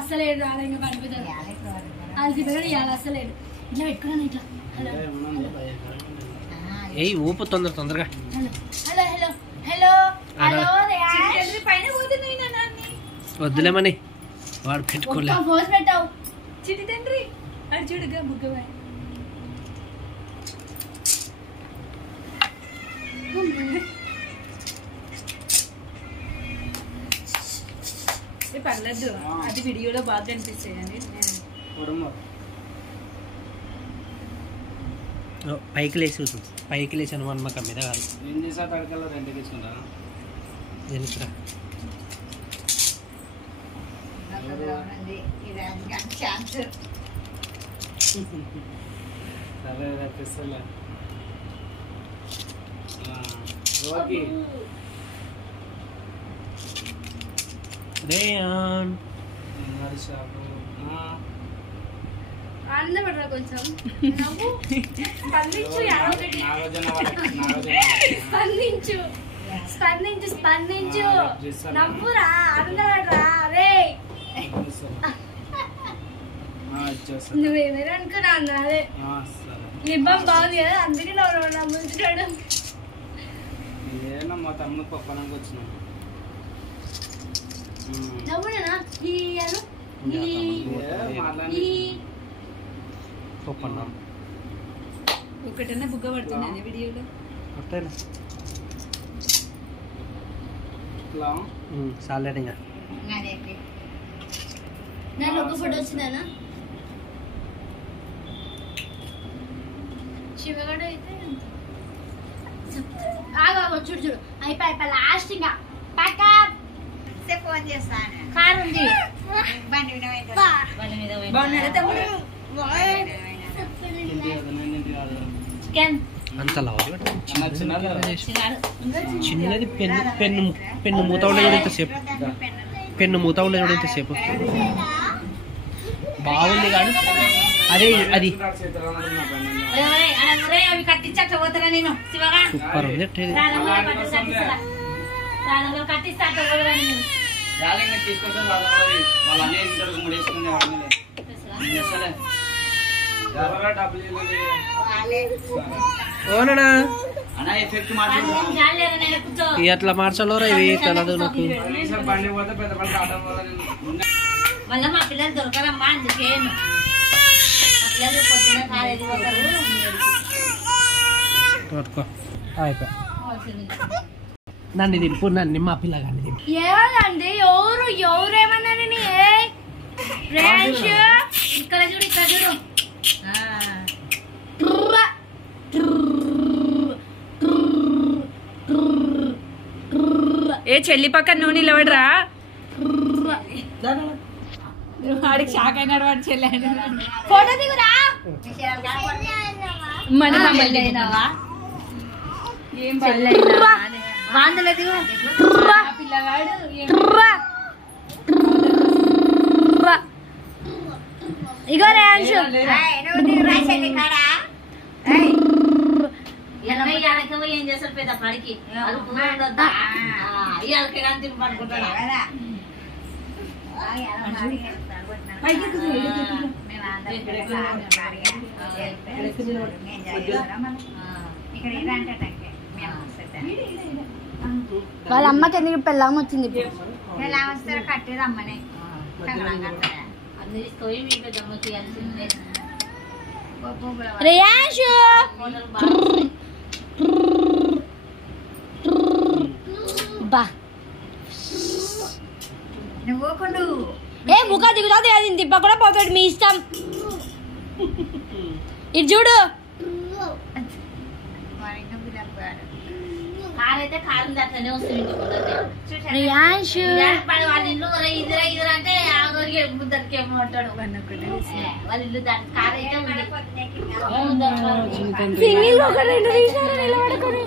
అసలేడు ఇంకా పడిపోతాడు అది ఇవ్వాలి అసలేడు ఇట్లా పెట్టుకున్నాను ఇట్లా ఏ ఊపు తొందరగా హలో హలో హలో హలో పైన పోతున్నాయి వద్దులేమని వాడు పెట్టుకోలే ఫోర్స్ పెట్టావు చిటి తండ్రి అది చూడుగా బుగ్గ పర్లేదు అది వీడియోలో బాగా కనిపిస్తాయి అని పైకి లేచి పైకి లేచి అనుమానమ్మకం మీద కాదు ఏం చేసా తడకల్లో రెంట్ తీసుకుంటా దేనికిరా సరే తెస్తలే ఓకే రేయాన్ షాపు ఆనందపడరా కొంచెం స్పందించు స్పందించు స్పందించు నవ్వురా ఆనందపడరా రే నువ్వేమైనా అనుకున్నా అదే నిబ్బం బాగుంది కదా అందుకే నవ్వుతున్నాడు ఏనా మా తమ్ముడు పప్పడానికి వచ్చినా నవ్వునా ఒకటన్నా బుగ్గ పడుతున్నాను వీడియోలో సాలెడ్ ఇంకా నాకు ఒక ఫోటో వచ్చిందా శివగడ అయితే చూడు చూడు అయిపోయి లాస్ట్ ఇంకా ప్యాకప్ ఫోన్ చేస్తాను కార్ ఉంది బాగున్నాడా తమ్ముడు అంత చిన్నది పెన్ను మూత ఉండేది ఇంతసేపు పెన్ను మూత ఉండేది ఇంతసేపు బాగుంది కానీ అదే అది అవి కట్టించట్టు పోతారా నేను శివగా సూపర్ ఉంది కట్టిస్తా అట్లా మార్చాలోరా ఇవి తెలదు నాకు మళ్ళీ మా పిల్లలు దొరకరమ్మా అందుకే మా పిల్లలు పొద్దున కాలేజీ పోతారు నన్ను దింపు నన్ను మా పిల్లగాన్ని దింపు ఏదండి ఎవరేమన్నారు ఇక్కడ చూడు ఇక్కడ చూడు ఏ చెల్లి పక్కన నువ్వు నిలబడరా వాడికి షాక్ అయినాడు వాడు చెల్లి ఫోటో దిగురా మన ఏం వాందలే దిగు పిల్లవాడు ఇగో రేంషు ఏం చేస్తారు పెద్ద పడికి ఇవాళకి కానీ తిని పడుకుంటాడు వాళ్ళ అమ్మకి ఎందుకు పెళ్ళాం వచ్చింది వస్తారు కట్టేది అమ్మనే రేయాంషు బా ఏ ముఖ దిగుతుంది అది తిప్ప కూడా పోతాడు మీ ఇష్టం ఇది చూడు కారు అయితే కారు అట్లనే వస్తుంది రియాన్షు వాళ్ళ ఇల్లు ఇదిరా అంటే ముద్దరికేమో అంటాడు వాళ్ళ ఇల్లు కారు అయితే సింగిల్ ఒక 2 నిమిషాలు నిలబడుకొని